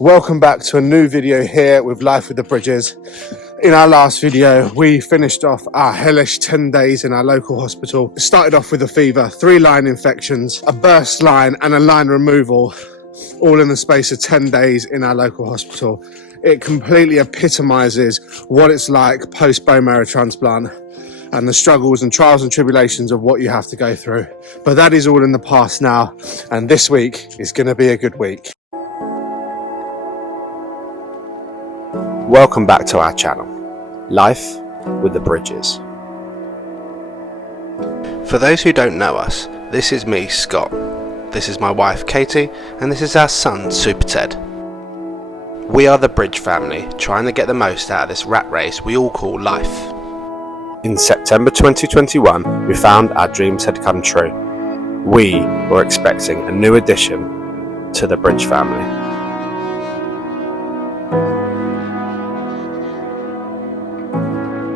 Welcome back to a new video here with Life with the Bridges. In our last video, we finished off our hellish 10 days in our local hospital. It started off with a fever, 3 line infections, a burst line and a line removal, all in the space of 10 days in our local hospital. It completely epitomizes what it's like post bone marrow transplant and the struggles and trials and tribulations of what you have to go through. But that is all in the past now, and this week is going to be a good week. Welcome back to our channel, Life with the Bridges. For those who don't know us, this is me, Scott. This is my wife, Katie, and this is our son, Super Ted. We are the Bridge family, trying to get the most out of this rat race we all call life. In September 2021, we found our dreams had come true. We were expecting a new addition to the Bridge family.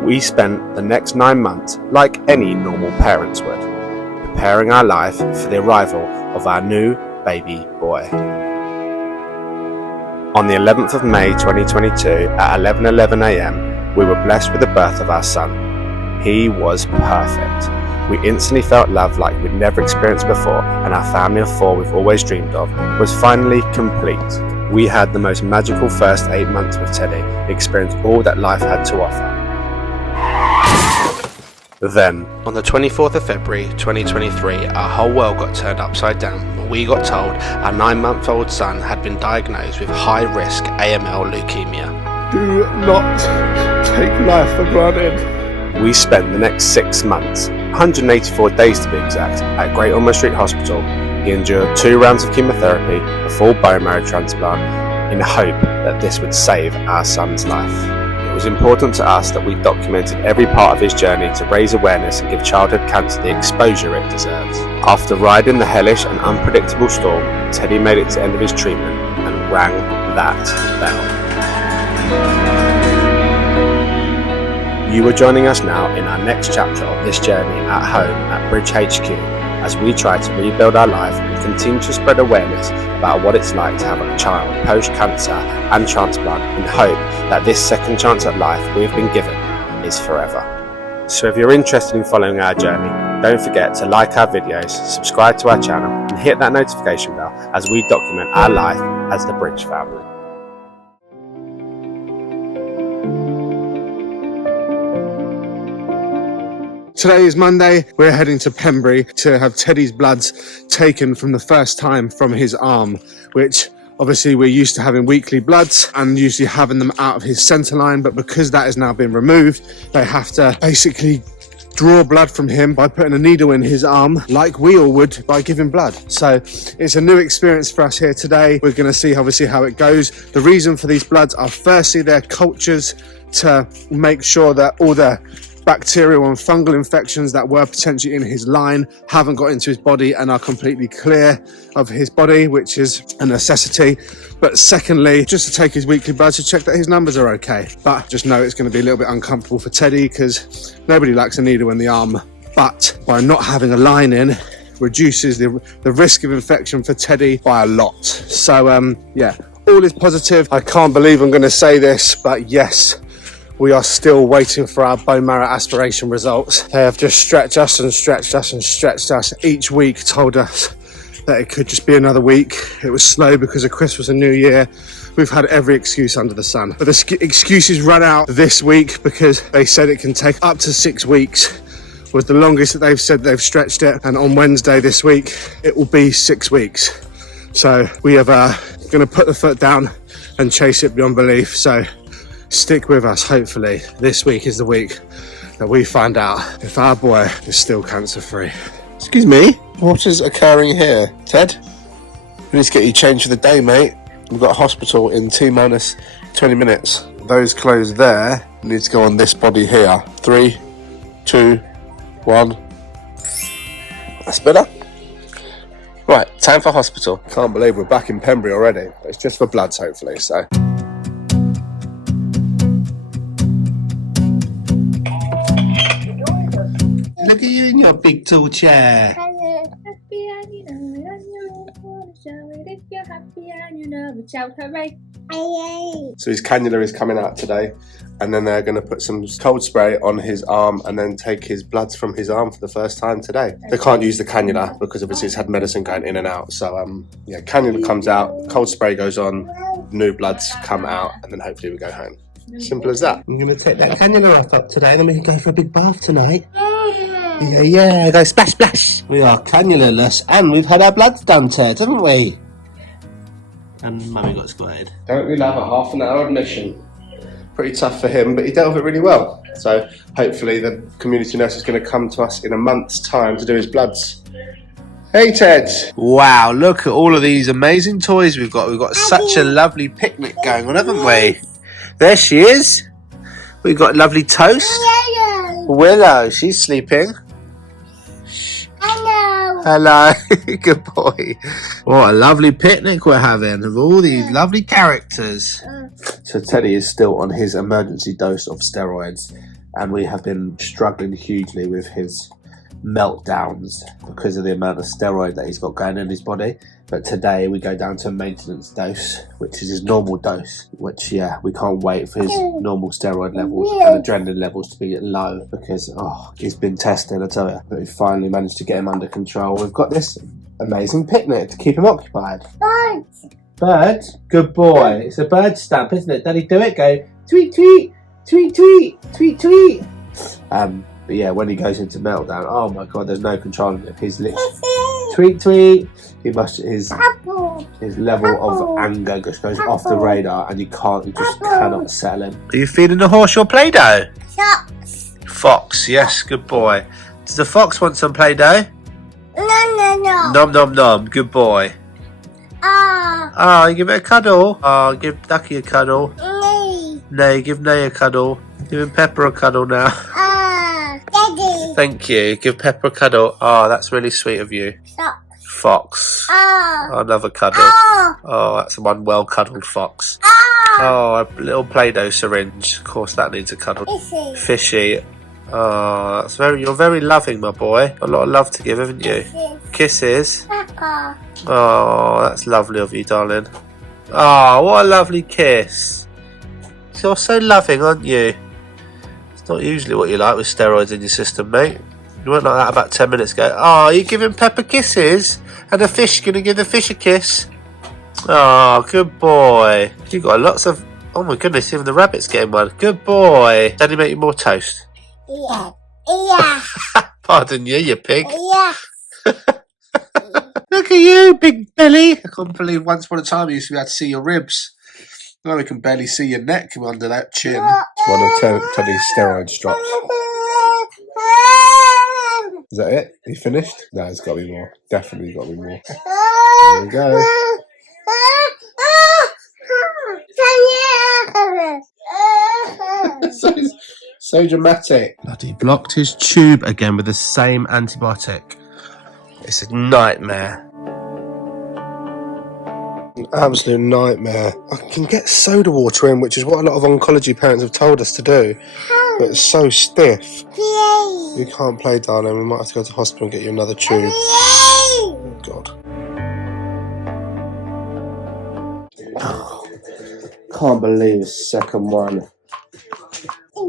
We spent the next 9 months like any normal parents would, preparing our life for the arrival of our new baby boy. On the 11th of May 2022 at 11:11 AM, we were blessed with the birth of our son. He was perfect. We instantly felt love like we'd never experienced before, and our family of 4 we've always dreamed of was finally complete. We had the most magical first 8 months with Teddy, experienced all that life had to offer. Then, on the 24th of February 2023, our whole world got turned upside down when we got told our 9-month-old son had been diagnosed with high-risk AML Leukaemia. Do not take life for granted. We spent the next 6 months, 184 days to be exact, at Great Ormond Street Hospital. He endured 2 rounds of chemotherapy, a full bone marrow transplant, in hope that this would save our son's life. It was important to us that we documented every part of his journey to raise awareness and give childhood cancer the exposure it deserves. After riding the hellish and unpredictable storm, Teddy made it to the end of his treatment and rang that bell. You are joining us now in our next chapter of this journey at home at Bridge HQ as we try to rebuild our life and continue to spread awareness about what it's like to have a child post-cancer and transplant in hope that this second chance at life we've been given is forever. So if you're interested in following our journey, don't forget to like our videos, subscribe to our channel and hit that notification bell as we document our life as the Bridge family. Today is Monday. We're heading to Pembury to have Teddy's bloods taken from the first time from his arm, which obviously we're used to having weekly bloods and usually having them out of his centre line, but because that has now been removed, they have to basically draw blood from him by putting a needle in his arm like we all would by giving blood. So it's a new experience for us here today. We're going to see obviously how it goes. The reason for these bloods are firstly their cultures to make sure that all the bacterial and fungal infections that were potentially in his line haven't got into his body and are completely clear of his body, which is a necessity. But secondly, just to take his weekly blood to check that his numbers are okay. But just know it's going to be a little bit uncomfortable for Teddy because nobody likes a needle in the arm. But by not having a line in, reduces the risk of infection for Teddy by a lot. So yeah, all is positive. I can't believe I'm going to say this, but yes, we are still waiting for our bone marrow aspiration results. They have just stretched us and stretched us and stretched us. Each week told us that it could just be another week. It was slow because of Christmas and New Year. We've had every excuse under the sun. But the excuses run out this week because they said it can take up to 6 weeks. Was the longest that they've said they've stretched it. And on Wednesday this week, it will be 6 weeks. So we are going to put the foot down and chase it beyond belief. So stick with us. Hopefully this week is the week that we find out if our boy is still cancer free. Excuse me, what is occurring here? Ted? We need to get you changed for the day, mate. We've got a hospital in T-minus 20 minutes. Those clothes there need to go on this body here. 3, 2, 1. That's better. Right, time for hospital. Can't believe we're back in Pembury already. It's just for bloods, hopefully, so. Look at you in your big tall chair. Hello, happy and you know it, and you want to show it. If you're happy and you know it, shout hooray. So his cannula is coming out today, and then they're going to put some cold spray on his arm and then take his bloods from his arm for the first time today. They can't use the cannula because obviously it's had medicine going in and out. So yeah, cannula comes out, cold spray goes on, new bloods come out, and then hopefully we go home. Simple as that. I'm going to take that cannula up today, then we can go for a big bath tonight. Yeah, go splash, splash. We are cannula-less, and we've had our bloods done, Ted, haven't we? And Mummy got squared. Don't we love a half an hour admission? Pretty tough for him, but he dealt with it really well. So hopefully the community nurse is going to come to us in a month's time to do his bloods. Hey Ted! Wow, look at all of these amazing toys we've got. We've got such a lovely picnic going on, haven't we? There she is. We've got lovely toast. Willow, she's sleeping. Hello, good boy. What a lovely picnic we're having with all these lovely characters. So Teddy is still on his emergency dose of steroids, and we have been struggling hugely with his meltdowns because of the amount of steroid that he's got going in his body. But today we go down to a maintenance dose, which is his normal dose, which, yeah, we can't wait for his normal steroid levels and adrenaline levels to be low because, oh, he's been tested, I tell you. But we finally managed to get him under control. We've got this amazing picnic to keep him occupied. Birds. Birds? Good boy. It's a bird stamp, isn't it? Daddy, do it. Go, tweet, tweet, tweet, tweet, tweet, tweet. But yeah, when he goes into meltdown, oh my God, there's no controlling him. His lips, tweet, tweet. He must, his level of anger just goes off the radar, and you just cannot settle him. Are you feeding the horse your Play-Doh? Fox. Fox, yes, good boy. Does the fox want some Play-Doh? No. Nom nom nom, good boy. You give it a cuddle. Give Ducky a cuddle. No, give Nay a cuddle. Give Pepper a cuddle now. Daddy. Thank you. Give Pepper a cuddle. That's really sweet of you. Fox. Another cuddle. That's one well-cuddled fox. A little Play-Doh syringe. Of course, that needs a cuddle. Fishy. You're very loving, my boy. A lot of love to give, haven't you? Kisses. That's lovely of you, darling. What a lovely kiss. You're so loving, aren't you? It's not usually what you like with steroids in your system, mate. You weren't like that about 10 minutes ago. You're giving Pepper kisses? And the fish, gonna give the fish a kiss? Good boy. You've got lots of... Oh my goodness, even the rabbit's getting one. Good boy. Daddy make you more toast? Yeah. Pardon you pig. Yeah. Look at you, big belly. I can't believe once upon a time you used to be able to see your ribs. Now we can barely see your neck under that chin. It's one of Teddy's steroid drops. Is that it? Are you finished? No, there's got to be more. Definitely got to be more. There we go. So dramatic. Bloody blocked his tube again with the same antibiotic. It's a nightmare. An absolute nightmare. I can get soda water in, which is what a lot of oncology parents have told us to do. But it's so stiff. You can't play, darling. We might have to go to the hospital and get you another tube. Oh, God. Can't believe it's the second one. Is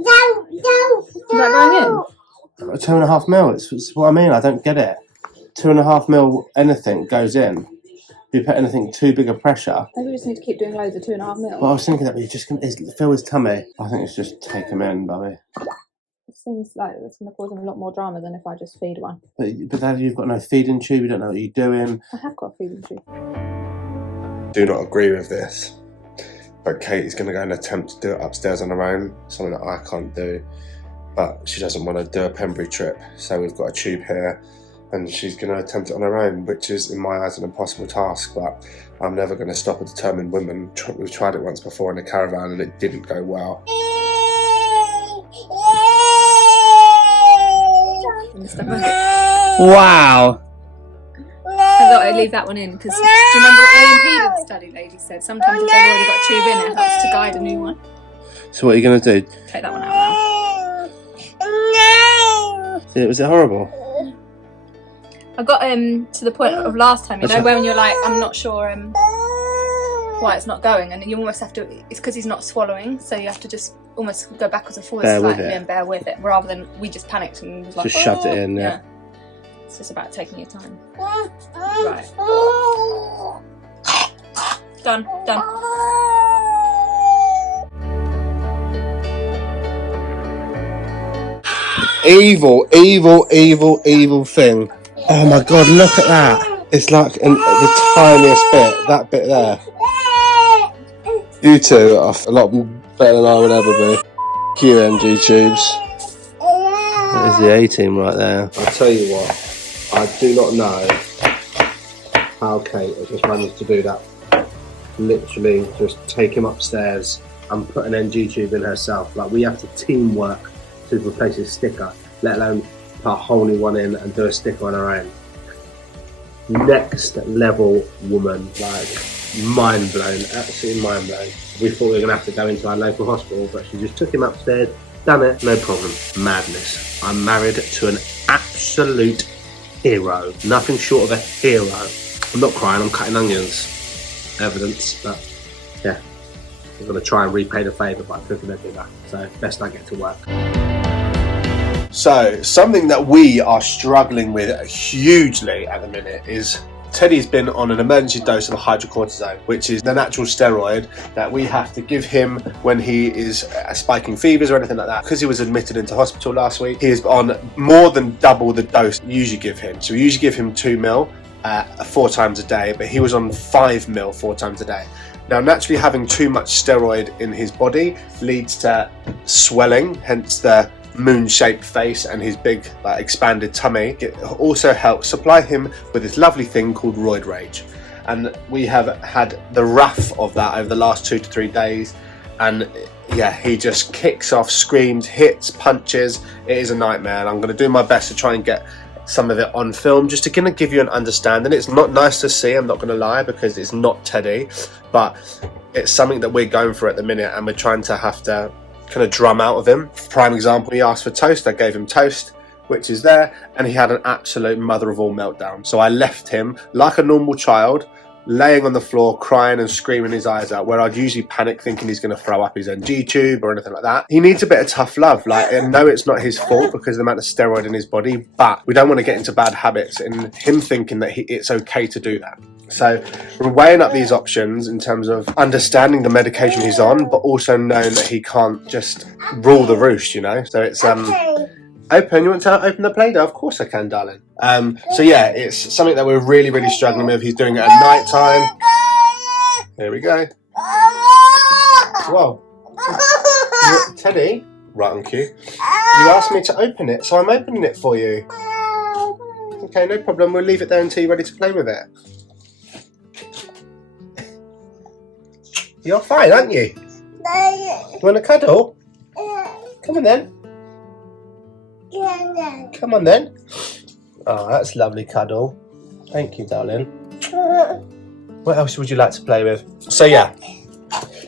that going in? 2.5 mil. It's what I mean. I don't get it. 2.5 mil anything goes in. If you put anything too big a pressure. Maybe we just need to keep doing loads of 2.5 mil. Well, I was thinking that, but you just fill his tummy. I think it's just take him in, Bubby. It seems like it's going to cause him a lot more drama than if I just feed one. But Dad, you've got no feeding tube. You don't know what you're doing. I have got a feeding tube. Do not agree with this. But Kate is going to go and attempt to do it upstairs on her own. Something that I can't do. But she doesn't want to do a Pembury trip. So we've got a tube here. And she's going to attempt it on her own, which is, in my eyes, an impossible task. But I'm never going to stop a determined woman. We've tried it once before in a caravan and it didn't go well. Wow. I thought I'd leave that one in because do you remember what the impedance study lady said? Sometimes if they've already got a tube in, it helps to guide a new one. So what are you going to do? Take that one out now. Was it horrible? I got to the point of last time, you know, when you're like, I'm not sure why it's not going, and you almost have to, it's because he's not swallowing, so you have to just almost go backwards and forwards Bear with slightly it. and bear with it, rather than we just panicked and was like, Just shoved it in, yeah. It's just about taking your time. Right. Done. Evil thing. Oh my god, look at that. It's like the tiniest bit, that bit there. You two are a lot better than I would ever be. QMG tubes. There's the A-team right there. I'll tell you what, I do not know how Kate has just managed to do that. Literally just take him upstairs and put an NG tube in herself. Like, we have to teamwork to replace his sticker, let alone put a whole new one in and do a sticker on her own. Next level woman, like mind blown, absolutely mind blown. We thought we were gonna have to go into our local hospital, but she just took him upstairs, done it, no problem. Madness. I'm married to an absolute hero, nothing short of a hero. I'm not crying, I'm cutting onions. Evidence, but yeah, I'm gonna try and repay the favour by cooking their dinner. So best I get to work. So something that we are struggling with hugely at the minute is Teddy's been on an emergency dose of hydrocortisone, which is the natural steroid that we have to give him when he is spiking fevers or anything like that. Because he was admitted into hospital last week, he is on more than double the dose we usually give him. So we usually give him 2 ml 4 times a day, but he was on 5 ml 4 times a day. Now, naturally, having too much steroid in his body leads to swelling, hence the moon-shaped face and his big expanded tummy. It also helps supply him with this lovely thing called roid rage, and we have had the wrath of that over the last 2 to 3 days. And yeah, he just kicks off, screams, hits, punches. It is a nightmare, and I'm going to do my best to try and get some of it on film just to kind of give you an understanding. It's not nice to see, I'm not going to lie, because it's not Teddy, but it's something that we're going through at the minute, and we're trying to have to kind of drum out of him. Prime example, he asked for toast, I gave him toast, which is there, and he had an absolute mother of all meltdown. So I left him like a normal child, laying on the floor crying and screaming his eyes out, where I'd usually panic thinking he's going to throw up his NG tube or anything like that. He needs a bit of tough love. Like, I know it's not his fault because of the amount of steroid in his body, but we don't want to get into bad habits and him thinking that it's okay to do that. So we're weighing up these options in terms of understanding the medication he's on, but also knowing that he can't just rule the roost, you know. So it's open. You want to open the Play-Doh? Of course I can, darling. So yeah, it's something that we're really, really struggling with. He's doing it at night time. There we go. Whoa. Teddy, right on cue. You asked me to open it, so I'm opening it for you. Okay, no problem. We'll leave it there until you're ready to play with it. You're fine, aren't you? You want a cuddle? Come on then. Come on then. Oh, that's lovely cuddle. Thank you, darling. What else would you like to play with? So yeah,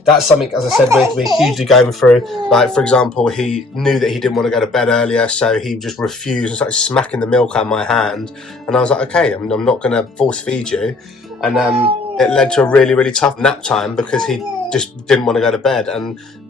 that's something, as I said, we're hugely going through. Like, for example, he knew that he didn't want to go to bed earlier, so he just refused and started smacking the milk out of my hand. And I was like, okay, I'm not going to force feed you. And it led to a really, really tough nap time because he just didn't want to go to bed.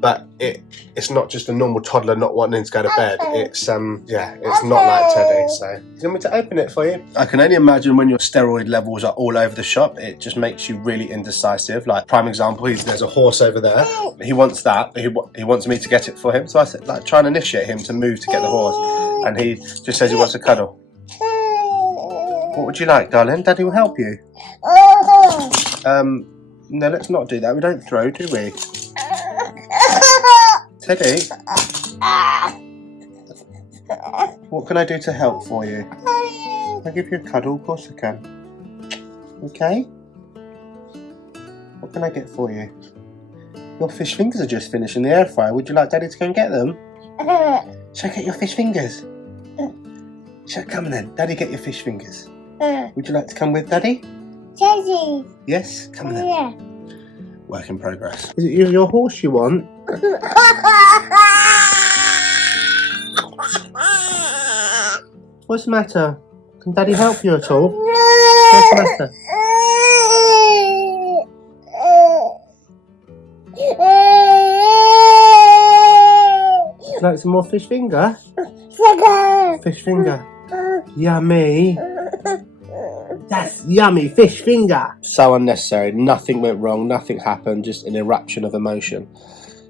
But it's not just a normal toddler not wanting to go to bed. It's it's not like Teddy. So, do you want me to open it for you? I can only imagine when your steroid levels are all over the shop, it just makes you really indecisive. Like, prime example, there's a horse over there. He wants that, but he wants me to get it for him. So I said, like, try and initiate him to move to get the horse, and he just says he wants a cuddle. What would you like, darling? Daddy will help you. No, let's not do that. We don't throw, do we? Teddy? What can I do to help for you? I'll give you a cuddle, of course I can. Okay? What can I get for you? Your fish fingers are just finished in the air fryer. Would you like Daddy to go and get them? Shall I get your fish fingers? Come on then. Daddy, get your fish fingers. Would you like to come with Daddy? Daddy. Yes? Come on then. Yeah. Work in progress. Is it your horse you want? What's the matter? Can Daddy help you at all? What's the matter? Like some more fish finger? Sugar. Fish finger. Yummy. That's yummy fish finger. So unnecessary. Nothing went wrong. Nothing happened. Just an eruption of emotion.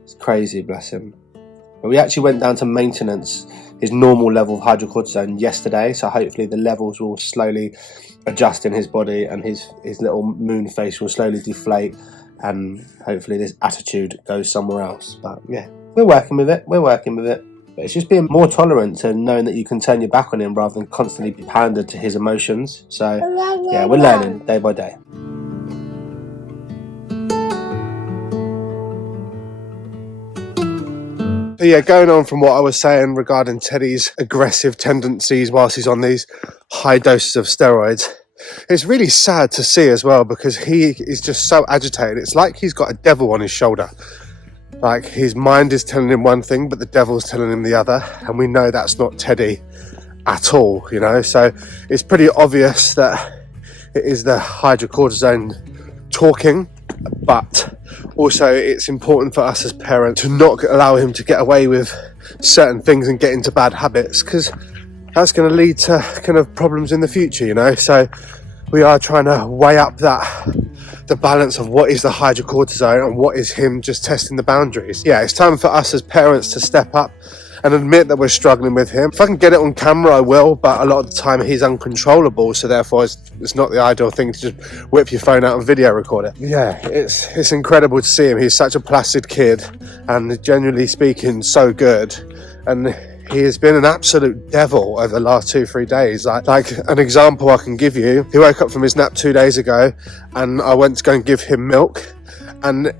It's crazy, bless him. But we actually went down to maintenance, his normal level of hydrocortisone yesterday. So hopefully the levels will slowly adjust in his body and his little moon face will slowly deflate. And hopefully this attitude goes somewhere else. But yeah, we're working with it. We're working with it. But it's just being more tolerant to knowing that you can turn your back on him rather than constantly be pandered to his emotions. So yeah, we're learning day by day. So yeah, going on from what I was saying regarding Teddy's aggressive tendencies whilst he's on these high doses of steroids, it's really sad to see as well because he is just so agitated. It's like he's got a devil on his shoulder. Like his mind is telling him one thing, but the devil's telling him the other. And we know that's not Teddy at all, you know. So it's pretty obvious that it is the hydrocortisone talking. But also it's important for us as parents to not allow him to get away with certain things and get into bad habits, because that's going to lead to kind of problems in the future, you know. So we are trying to weigh up the balance of what is the hydrocortisone and what is him just testing the boundaries. Yeah, it's time for us as parents to step up and admit that we're struggling with him. If I can get it on camera, I will, but a lot of the time he's uncontrollable, so therefore it's not the ideal thing to just whip your phone out and video record it. Yeah, it's incredible to see him. He's such a placid kid and generally speaking so good, and he has been an absolute devil over the last 2-3 days. Like an example I can give you, he woke up from his nap 2 days ago and I went to go and give him milk, and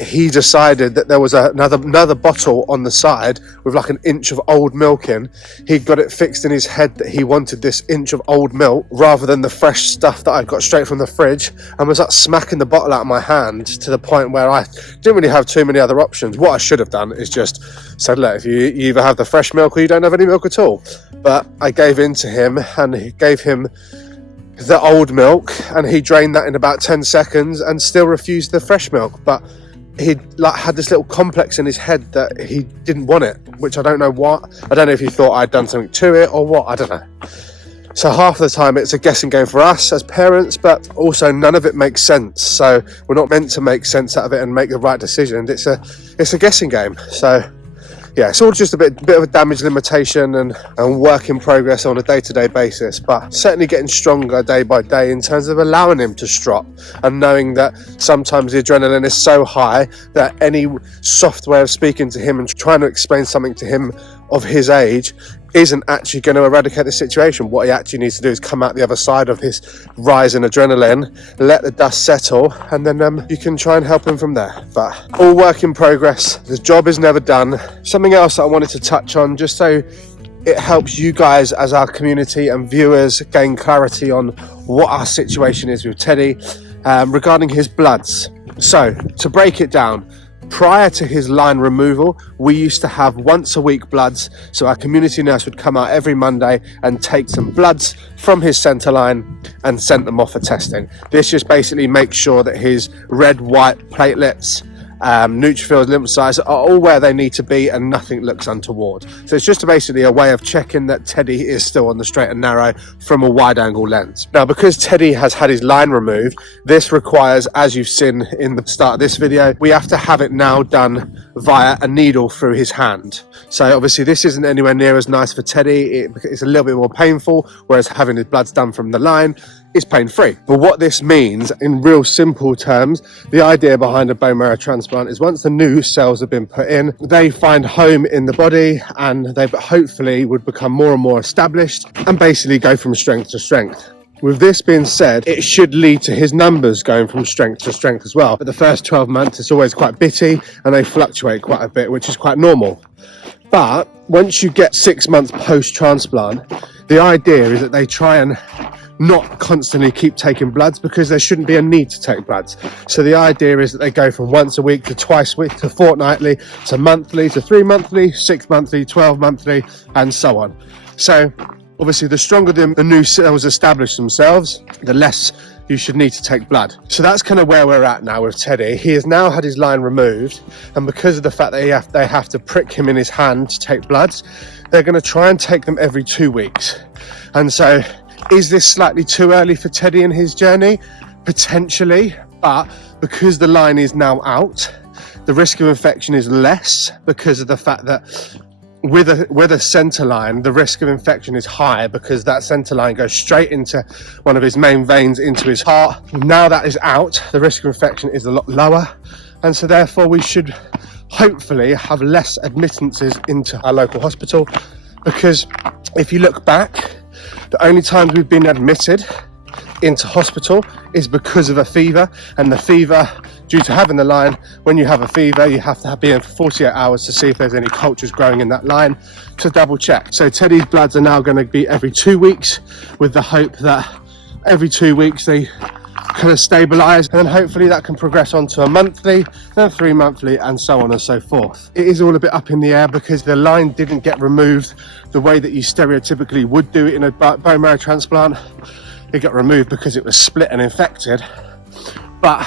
he decided that there was another bottle on the side with like an inch of old milk in. He got it fixed in his head that he wanted this inch of old milk rather than the fresh stuff that I got straight from the fridge, and was like smacking the bottle out of my hand to the point where I didn't really have too many other options. What I should have done is just said, look, if you either have the fresh milk or you don't have any milk at all. But I gave in to him and he gave him the old milk, and he drained that in about 10 seconds and still refused the fresh milk. But he like had this little complex in his head that he didn't want it, which I don't know what. I don't know if he thought I'd done something to it or what, I don't know. So half the time it's a guessing game for us as parents, but also none of it makes sense. So we're not meant to make sense out of it and make the right decision. It's a guessing game. So yeah, it's all just a bit of a damage limitation and work in progress on a day-to-day basis, but certainly getting stronger day by day in terms of allowing him to strop and knowing that sometimes the adrenaline is so high that any soft way of speaking to him and trying to explain something to him of his age isn't actually going to eradicate the situation. What he actually needs to do is come out the other side of his rise in adrenaline, let the dust settle, and then you can try and help him from there. But all work in progress. The job is never done. Something else that I wanted to touch on, just so it helps you guys as our community and viewers gain clarity on what our situation is with Teddy regarding his bloods. So to break it down, prior to his line removal, we used to have once a week bloods. So our community nurse would come out every Monday and take some bloods from his centre line and sent them off for testing. This just basically makes sure that his red, white platelets, neutrophils, lymphocytes are all where they need to be and nothing looks untoward. So it's just basically a way of checking that Teddy is still on the straight and narrow from a wide angle lens. Now, because Teddy has had his line removed, this requires, as you've seen in the start of this video, we have to have it now done via a needle through his hand. So obviously this isn't anywhere near as nice for Teddy. It's a little bit more painful, whereas having his bloods done from the line is pain-free. But what this means in real simple terms, the idea behind a bone marrow transplant is once the new cells have been put in, they find home in the body and they hopefully would become more and more established and basically go from strength to strength. With this being said, it should lead to his numbers going from strength to strength as well. But the first 12 months, it's always quite bitty and they fluctuate quite a bit, which is quite normal. But once you get 6 months post-transplant, the idea is that they try and not constantly keep taking bloods because there shouldn't be a need to take bloods. So the idea is that they go from once a week to twice a week to fortnightly to monthly to 3 monthly, 6 monthly, 12 monthly, and so on. So Obviously, the stronger the new cells establish themselves, the less you should need to take blood. So that's kind of where we're at now with Teddy. He has now had his line removed, and because of the fact that they have to prick him in his hand to take bloods, they're going to try and take them every 2 weeks. And so, is this slightly too early for Teddy in his journey? Potentially, but because the line is now out, the risk of infection is less because of the fact that with a centre line, the risk of infection is high because that centre line goes straight into one of his main veins into his heart. Now that is out, the risk of infection is a lot lower, and so therefore we should hopefully have less admittances into our local hospital, because if you look back, the only times we've been admitted into hospital is because of a fever, and the fever, due to having the line, when you have a fever you have to be in for 48 hours to see if there's any cultures growing in that line to double check. So Teddy's bloods are now going to be every 2 weeks, with the hope that every 2 weeks they kind of stabilize, and then hopefully that can progress on to a monthly, then 3 monthly, and so on and so forth. It is all a bit up in the air because the line didn't get removed the way that you stereotypically would do it in a bone marrow transplant. It got removed because it was split and infected, but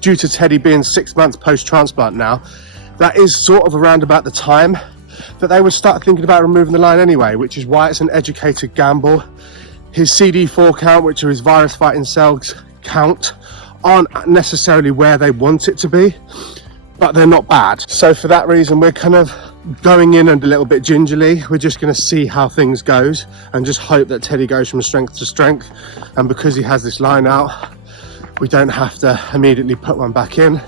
due to Teddy being 6 months post-transplant now, that is sort of around about the time that they would start thinking about removing the line anyway, which is why it's an educated gamble. His CD4 count, which are his virus fighting cells count, aren't necessarily where they want it to be, but they're not bad. So for that reason, we're kind of going in and a little bit gingerly. We're just going to see how things goes and just hope that Teddy goes from strength to strength, and because he has this line out, we don't have to immediately put one back in.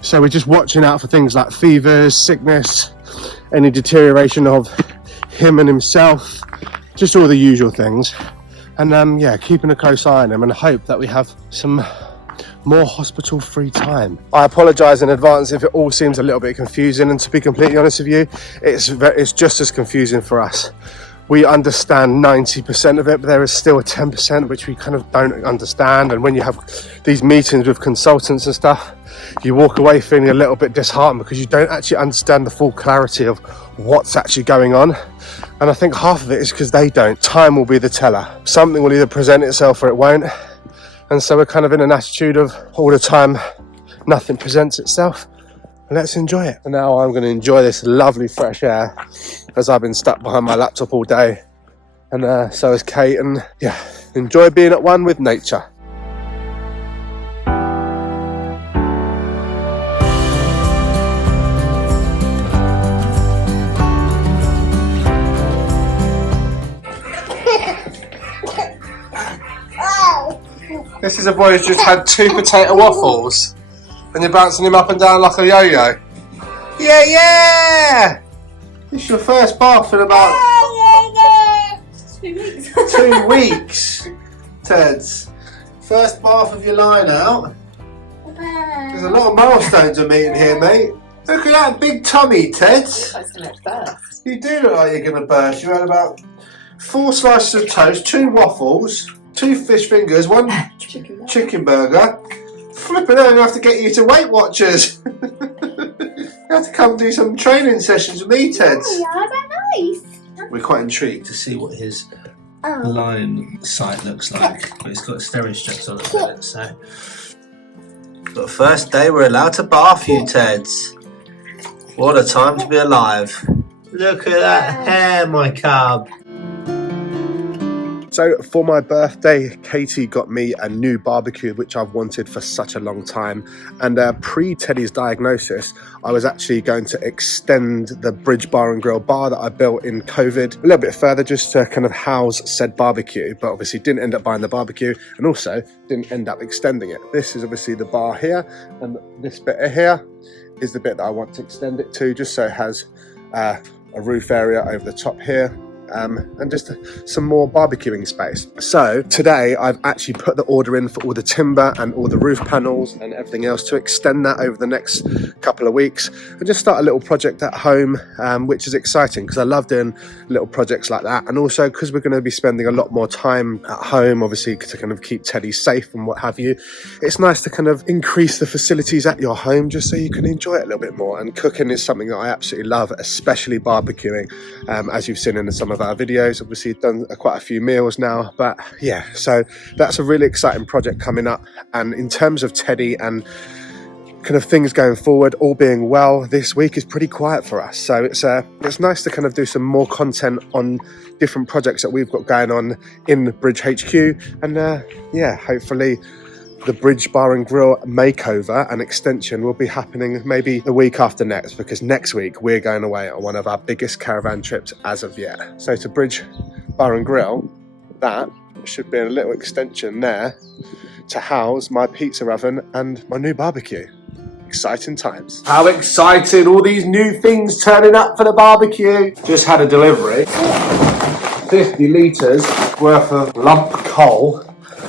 So we're just watching out for things like fevers, sickness, any deterioration of him and himself, just all the usual things, and yeah, keeping a close eye on him and hope that we have some more hospital free time. I apologise in advance if it all seems a little bit confusing, and to be completely honest with you, it's just as confusing for us. We understand 90% of it, but there is still a 10% which we kind of don't understand, and when you have these meetings with consultants and stuff, you walk away feeling a little bit disheartened because you don't actually understand the full clarity of what's actually going on. And I think half of it is because they don't. Time will be the teller. Something will either present itself or it won't. And so we're kind of in an attitude of all the time, nothing presents itself. Let's enjoy it. And now I'm going to enjoy this lovely fresh air as I've been stuck behind my laptop all day. And so has Kate. And yeah, enjoy being at one with nature. This is a boy who's just had 2 potato waffles and you're bouncing him up and down like a yo-yo. Yeah, yeah! This is your first bath in about 2 weeks. 2 weeks, Teds. First bath of your line out. There's a lot of milestones I'm meeting here, mate. Look at that big tummy, Teds. You do look like you're going to burst. You had about 4 slices of toast, 2 waffles, 2 fish fingers, 1 chicken burger. Flipping out, I have to get you to Weight Watchers. You have to come do some training sessions with me, Teds. Oh, yeah, they're nice. We're quite intrigued to see what his line site looks like. But it's got steroid strips on it, with it, so. But first day we're allowed to bath you, Teds. What a time to be alive. Look at that hair, my cub. So for my birthday, Katie got me a new barbecue, which I've wanted for such a long time. And pre-Teddy's diagnosis, I was actually going to extend the Bridge Bar and Grill bar that I built in COVID a little bit further, just to kind of house said barbecue, but obviously didn't end up buying the barbecue and also didn't end up extending it. This is obviously the bar here, and this bit here is the bit that I want to extend it to, just so it has a roof area over the top here. And just some more barbecuing space. So today I've actually put the order in for all the timber and all the roof panels and everything else to extend that over the next couple of weeks and just start a little project at home, which is exciting because I love doing little projects like that, and also because we're going to be spending a lot more time at home, obviously, to kind of keep Teddy safe and what have you. It's nice to kind of increase the facilities at your home just so you can enjoy it a little bit more. And cooking is something that I absolutely love, especially barbecuing, as you've seen in some of our videos. Obviously done quite a few meals now, but yeah, so that's a really exciting project coming up. And in terms of Teddy and kind of things going forward, all being well, this week is pretty quiet for us. So it's nice to kind of do some more content on different projects that we've got going on in Bridge HQ. And yeah, hopefully the Bridge Bar and Grill makeover and extension will be happening maybe the week after next, because next week we're going away on one of our biggest caravan trips as of yet. So to Bridge Bar and Grill, that should be a little extension there to house my pizza oven and my new barbecue. Exciting times. How exciting, all these new things turning up for the barbecue. Just had a delivery, 50 litres worth of lump coal.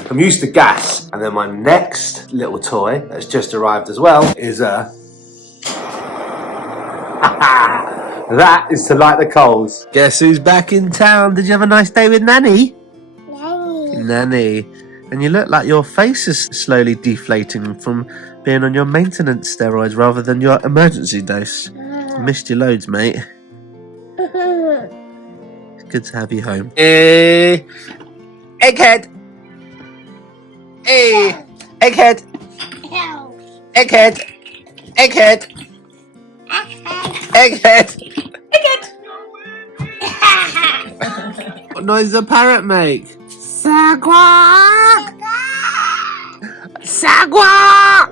I'm used to gas. And then my next little toy that's just arrived as well is that is to light the coals. Guess who's back in town? Did you have a nice day with Nanny? Nanny. And you look like your face is slowly deflating from being on your maintenance steroids rather than your emergency dose. Missed you loads, mate. It's good to have you home. Egghead! Hey! Egghead! Egghead! Egghead! Egghead! Egghead! What noise does a parrot make? Sagwa! Sagwa!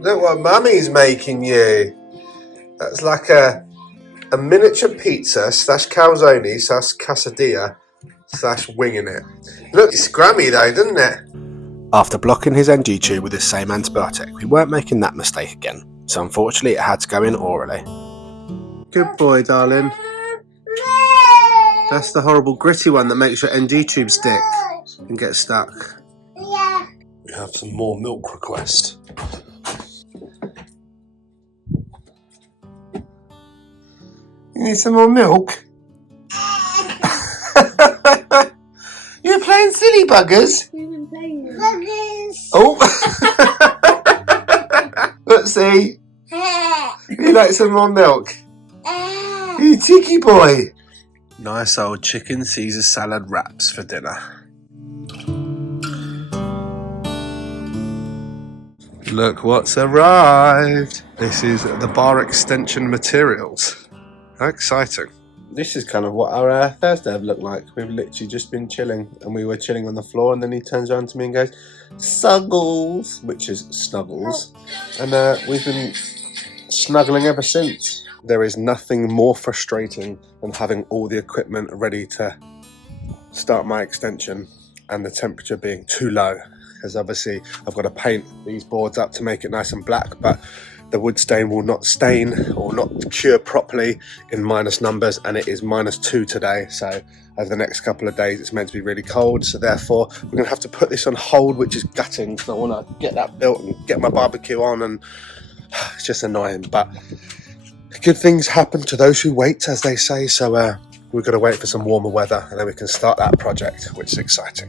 Look what Mummy's making you. That's like a miniature pizza slash calzone slash quesadilla slash winging it. Look, it's scrummy though, doesn't it? After blocking his NG tube with the same antibiotic, we weren't making that mistake again. So unfortunately it had to go in orally. Good boy, darling. That's the horrible gritty one that makes your NG tube stick and get stuck. Yeah. We have some more milk requests. You need some more milk? You're playing silly buggers? We've been playing buggers. Oh! Let's see. You like some more milk? You cheeky boy. Nice old chicken Caesar salad wraps for dinner. Look what's arrived. This is the bar extension materials. How exciting. This is kind of what our Thursday have looked like. We've literally just been chilling, and we were chilling on the floor, and then he turns around to me and goes, "Snuggles," which is snuggles. And we've been snuggling ever since. There is nothing more frustrating than having all the equipment ready to start my extension and the temperature being too low, because obviously I've got to paint these boards up to make it nice and black, but the wood stain will not stain or not cure properly in minus numbers, and it is -2 today. So over the next couple of days it's meant to be really cold, so therefore we're going to have to put this on hold, which is gutting because I want to get that built and get my barbecue on, and it's just annoying, but good things happen to those who wait, as they say. So we've got to wait for some warmer weather and then we can start that project, which is exciting.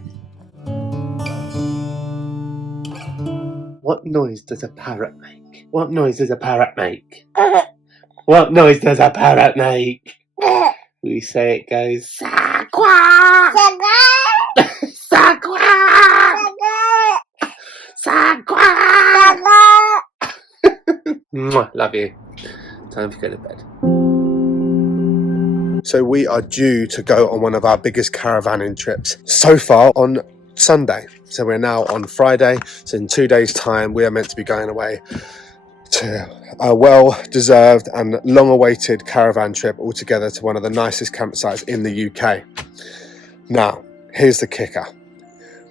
What noise does a parrot make? What noise does a parrot make? What noise does a parrot make? We say it goes, "Sagwa! Sagwa! Sagwa! Sagwa!" Love you. Time to go to bed. So we are due to go on one of our biggest caravanning trips so far on Sunday. So we're now on Friday. So in 2 days' time, we are meant to be going away to a well-deserved and long-awaited caravan trip altogether to one of the nicest campsites in the UK. Now, here's the kicker.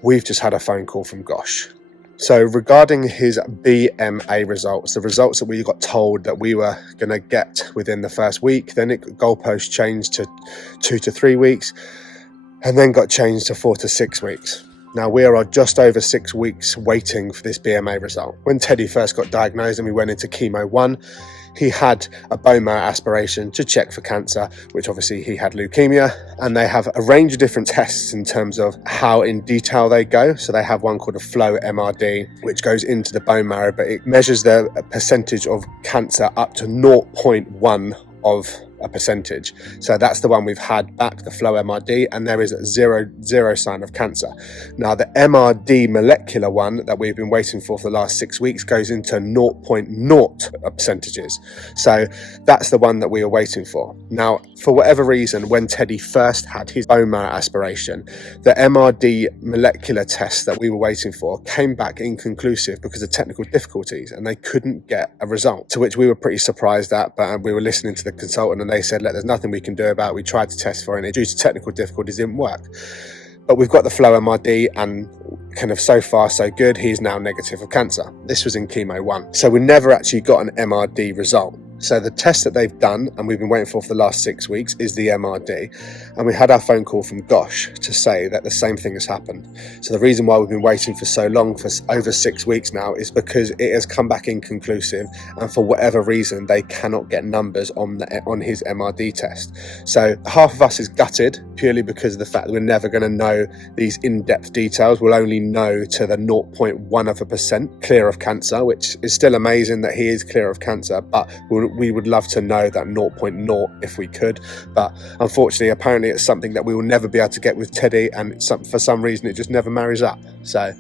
We've just had a phone call from Gosh. So regarding his BMA results, the results that we got told that we were going to get within the first week, then goalpost changed to 2 to 3 weeks, and then got changed to 4 to 6 weeks. Now we are just over 6 weeks waiting for this BMA result. When Teddy first got diagnosed and we went into chemo 1, he had a bone marrow aspiration to check for cancer, which obviously he had leukemia, and they have a range of different tests in terms of how in detail they go. So they have one called a flow MRD, which goes into the bone marrow, but it measures the percentage of cancer up to 0.1 of a percentage. So that's the one we've had back, the flow MRD, and there is zero sign of cancer. Now the MRD molecular one that we've been waiting for the last 6 weeks goes into 0.0 percentages. So that's the one that we are waiting for. Now, for whatever reason, when Teddy first had his bone marrow aspiration, the MRD molecular test that we were waiting for came back inconclusive because of technical difficulties, and they couldn't get a result, to which we were pretty surprised at, but we were listening to the consultant and they said, look, there's nothing we can do about it. We tried to test for it, and due to technical difficulties, it didn't work. But we've got the flow MRD, and kind of so far so good. He's now negative of cancer. This was in chemo 1. So we never actually got an MRD result. So the test that they've done, and we've been waiting for the last 6 weeks, is the MRD. And we had our phone call from Gosh to say that the same thing has happened. So the reason why we've been waiting for so long, for over 6 weeks now, is because it has come back inconclusive, and for whatever reason they cannot get numbers on his MRD test. So half of us is gutted purely because of the fact that we're never going to know these in-depth details. We'll only know to the 0.1% clear of cancer, which is still amazing that he is clear of cancer, but we would love to know that 0.0 if we could. But unfortunately, apparently it's something that we will never be able to get with Teddy, and for some reason it just never marries up. So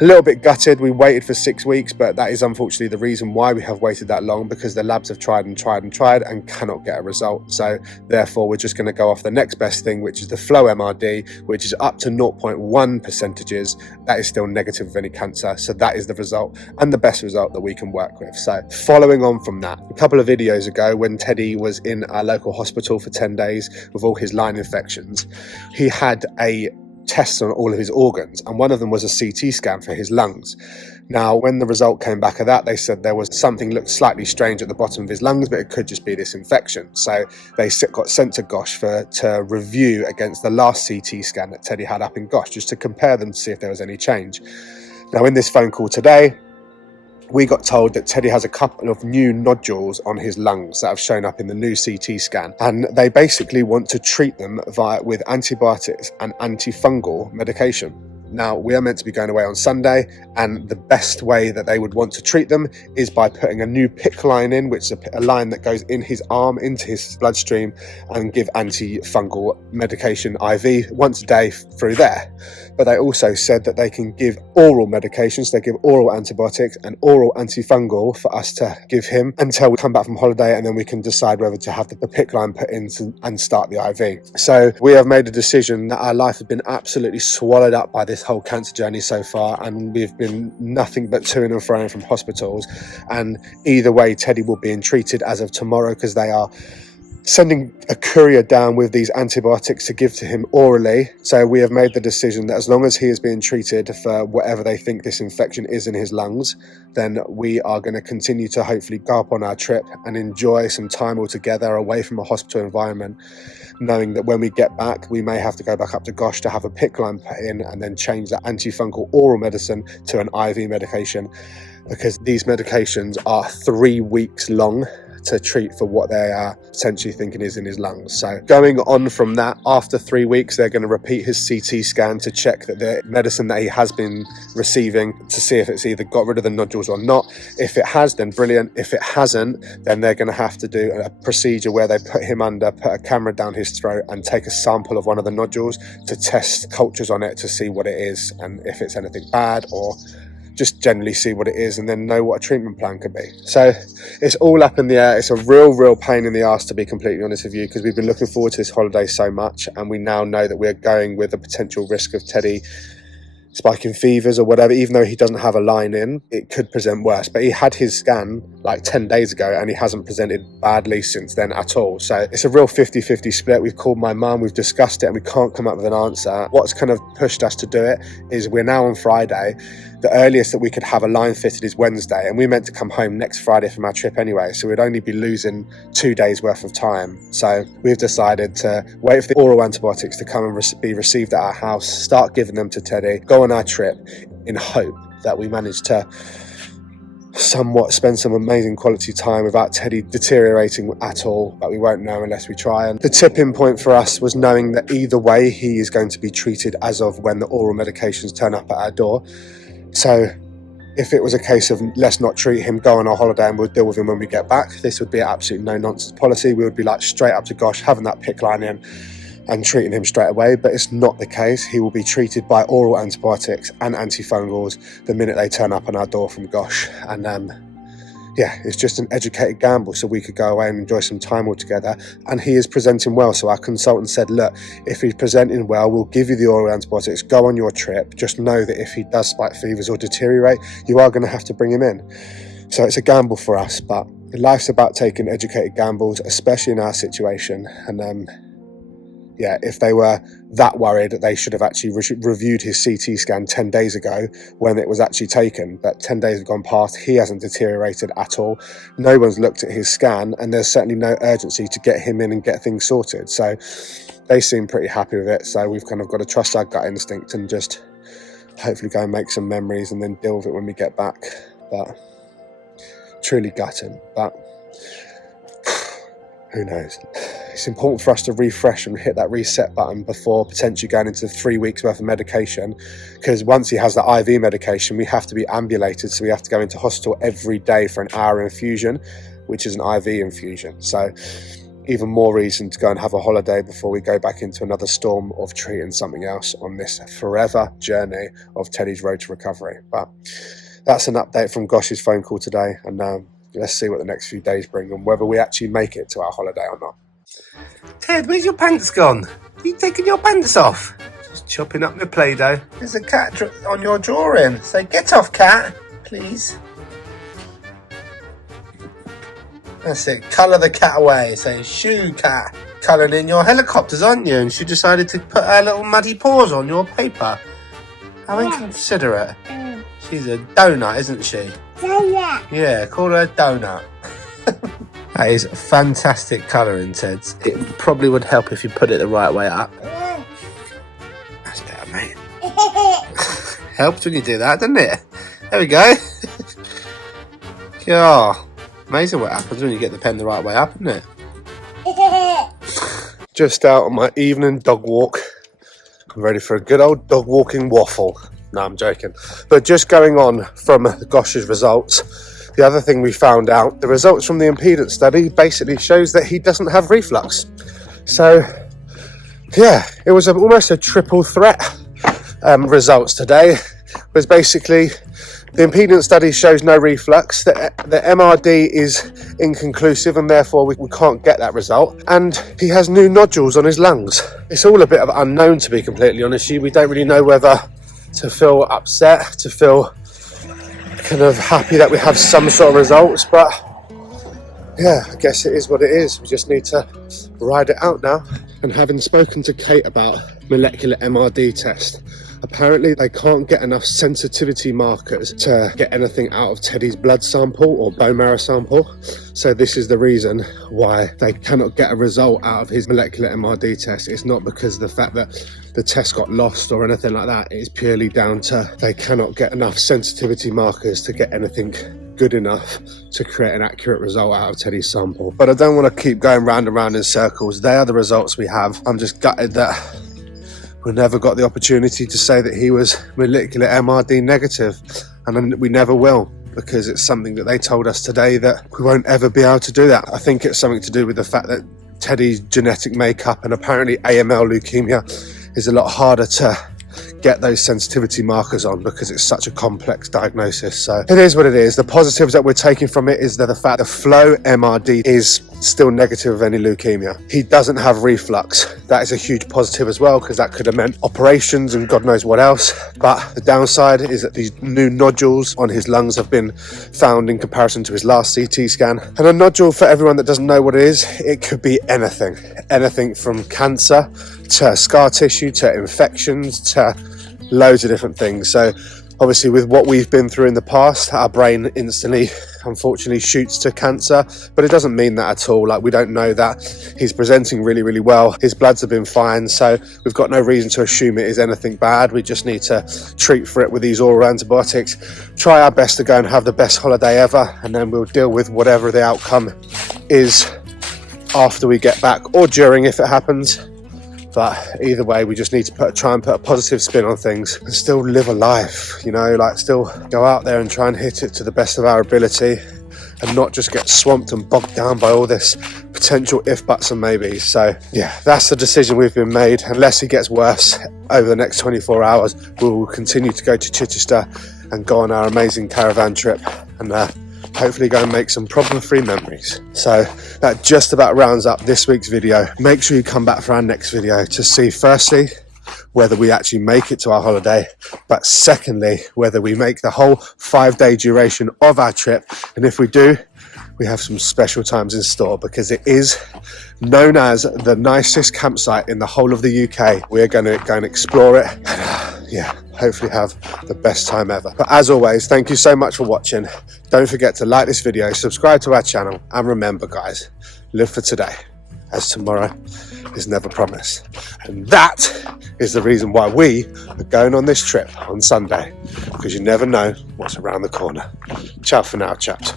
a little bit gutted. We waited for 6 weeks, but that is unfortunately the reason why we have waited that long, because the labs have tried and cannot get a result. So therefore we're just going to go off the next best thing, which is the flow MRD, which is up to 0.1 percentages. That is still negative of any cancer. So that is the result, and the best result that we can work with. So following on from that, a couple of videos ago, when Teddy was in our local hospital for 10 days with all his line infections, he had a tests on all of his organs, and one of them was a CT scan for his lungs. Now, when the result came back of that, they said there was something looked slightly strange at the bottom of his lungs, but it could just be this infection. So they got sent to Gosh to review against the last CT scan that Teddy had up in Gosh, just to compare them to see if there was any change. Now, in this phone call today, we got told that Teddy has a couple of new nodules on his lungs that have shown up in the new CT scan, and they basically want to treat them with antibiotics and antifungal medication. Now, we are meant to be going away on Sunday, and the best way that they would want to treat them is by putting a new PICC line in, which is a line that goes in his arm into his bloodstream, and give antifungal medication IV once a day through there. But they also said that they can give oral medications. They give oral antibiotics and oral antifungal for us to give him until we come back from holiday, and then we can decide whether to have the PICC line put in and start the IV. So we have made a decision that our life has been absolutely swallowed up by this whole cancer journey so far, and we've been nothing but to and fro from hospitals. And either way, Teddy will be treated as of tomorrow, because they are sending a courier down with these antibiotics to give to him orally. So we have made the decision that as long as he is being treated for whatever they think this infection is in his lungs, then we are going to continue to hopefully go up on our trip and enjoy some time all together away from a hospital environment, knowing that when we get back, we may have to go back up to Gosh to have a PICC line put in, and then change that antifungal oral medicine to an IV medication, because these medications are 3 weeks long to treat for what they are potentially thinking is in his lungs. So going on from that, after 3 weeks, they're going to repeat his CT scan to check that the medicine that he has been receiving, to see if it's either got rid of the nodules or not. If it has, then brilliant. If it hasn't, then they're going to have to do a procedure where they put him under, put a camera down his throat, and take a sample of one of the nodules to test cultures on it to see what it is, and if it's anything bad, or just generally see what it is, and then know what a treatment plan could be. So it's all up in the air. It's a real pain in the arse, to be completely honest with you, because we've been looking forward to this holiday so much, and we now know that we're going with a potential risk of Teddy spiking fevers or whatever. Even though he doesn't have a line in, it could present worse. But he had his scan like 10 days ago, and he hasn't presented badly since then at all. So it's a real 50-50 split. We've called my mum, we've discussed it, and we can't come up with an answer. What's kind of pushed us to do it is we're now on Friday. The earliest that we could have a line fitted is Wednesday, and we're meant to come home next Friday from our trip anyway, so we'd only be losing 2 days worth of time. So we've decided to wait for the oral antibiotics to come and be received at our house, start giving them to Teddy, go on our trip in hope that we manage to somewhat spend some amazing quality time without Teddy deteriorating at all, but we won't know unless we try. And the tipping point for us was knowing that either way he is going to be treated as of when the oral medications turn up at our door. So if it was a case of let's not treat him, go on our holiday and we'll deal with him when we get back, this would be an absolute no nonsense policy. We would be like straight up to Gosh, having that PICC line in and treating him straight away, but it's not the case. He will be treated by oral antibiotics and antifungals the minute they turn up on our door from Gosh. And yeah, it's just an educated gamble so we could go away and enjoy some time all together. And he is presenting well, so our consultant said, look, if he's presenting well, we'll give you the oral antibiotics, go on your trip. Just know that if he does spike fevers or deteriorate, you are going to have to bring him in. So it's a gamble for us, but life's about taking educated gambles, especially in our situation. And yeah, if they were that worried, they should have actually reviewed his CT scan 10 days ago when it was actually taken. But 10 days have gone past, he hasn't deteriorated at all. No one's looked at his scan, and there's certainly no urgency to get him in and get things sorted. So they seem pretty happy with it. So we've kind of got to trust our gut instinct and just hopefully go and make some memories and then deal with it when we get back. But truly gutting, but who knows? It's important for us to refresh and hit that reset button before potentially going into 3 weeks worth of medication, because once he has the IV medication, we have to be ambulated, so we have to go into hospital every day for an hour infusion, which is an IV infusion. So even more reason to go and have a holiday before we go back into another storm of treating something else on this forever journey of Teddy's road to recovery. But that's an update from Gosh's phone call today, and let's see what the next few days bring and whether we actually make it to our holiday or not. Ted, where's your pants gone? Are you taking your pants off? Just chopping up my Play-Doh. There's a cat on your drawing. So get off, cat, please. That's it. Colour the cat away. Say, shoo, cat. Colouring in your helicopters, aren't you? And she decided to put her little muddy paws on your paper. How inconsiderate. She's a donut, isn't she? Yeah, call her a donut. That is fantastic colouring, Ted. It probably would help if you put it the right way up. That's better, mate. Helps when you do that, doesn't it? There we go. Yeah, amazing what happens when you get the pen the right way up, isn't it? Just out on my evening dog walk. I'm ready for a good old dog walking waffle. No, I'm joking. But just going on from Gosh's results, the other thing we found out, the results from the impedance study basically shows that he doesn't have reflux. So, yeah, it was almost a triple threat results today. It was basically the impedance study shows no reflux, the MRD is inconclusive and therefore we can't get that result, and he has new nodules on his lungs. It's all a bit of unknown, to be completely honest with you. We don't really know whether to feel upset, to feel kind of happy that we have some sort of results, but yeah, I guess it is what it is. We just need to ride it out now. And having spoken to Kate about molecular MRD test, apparently they can't get enough sensitivity markers to get anything out of Teddy's blood sample or bone marrow sample. So this is the reason why they cannot get a result out of his molecular MRD test. It's not because of the fact that the test got lost or anything like that. It's purely down to they cannot get enough sensitivity markers to get anything good enough to create an accurate result out of Teddy's sample. But I don't want to keep going round and round in circles. They are the results we have. I'm just gutted that we never got the opportunity to say that he was molecular MRD negative, and we never will, because it's something that they told us today that we won't ever be able to do that. I think it's something to do with the fact that Teddy's genetic makeup and apparently AML Leukaemia is a lot harder to get those sensitivity markers on because it's such a complex diagnosis. So it is what it is. The positives that we're taking from it is that the fact the flow MRD is still negative of any leukemia. He doesn't have reflux. That is a huge positive as well, because that could have meant operations and God knows what else. But the downside is that these new nodules on his lungs have been found in comparison to his last CT scan. And a nodule, for everyone that doesn't know what it is, it could be anything. Anything from cancer to scar tissue to infections to loads of different things. So Obviously, with what we've been through in the past, our brain instantly, unfortunately, shoots to cancer, but it doesn't mean that at all. Like, we don't know that. He's presenting really, really well. His bloods have been fine, so we've got no reason to assume it is anything bad. We just need to treat for it with these oral antibiotics, try our best to go and have the best holiday ever, and then we'll deal with whatever the outcome is after we get back, or during if it happens. But either way, we just need to try and put a positive spin on things and still live a life, you know, like still go out there and try and hit it to the best of our ability and not just get swamped and bogged down by all this potential if, buts and maybes. So yeah, that's the decision we've been made. Unless it gets worse over the next 24 hours, we will continue to go to Chichester and go on our amazing caravan trip and hopefully go and make some problem-free memories. So that just about rounds up this week's video. Make sure you come back for our next video to see, firstly, whether we actually make it to our holiday, but secondly, whether we make the whole 5-day duration of our trip. And if we do, we have some special times in store, because it is known as the nicest campsite in the whole of the UK. We're going to go and explore it and yeah, hopefully have the best time ever. But as always, thank you so much for watching. Don't forget to like this video, subscribe to our channel, and remember guys, live for today, as tomorrow is never promised. And that is the reason why we are going on this trip on Sunday, because you never know what's around the corner. Ciao for now, chaps.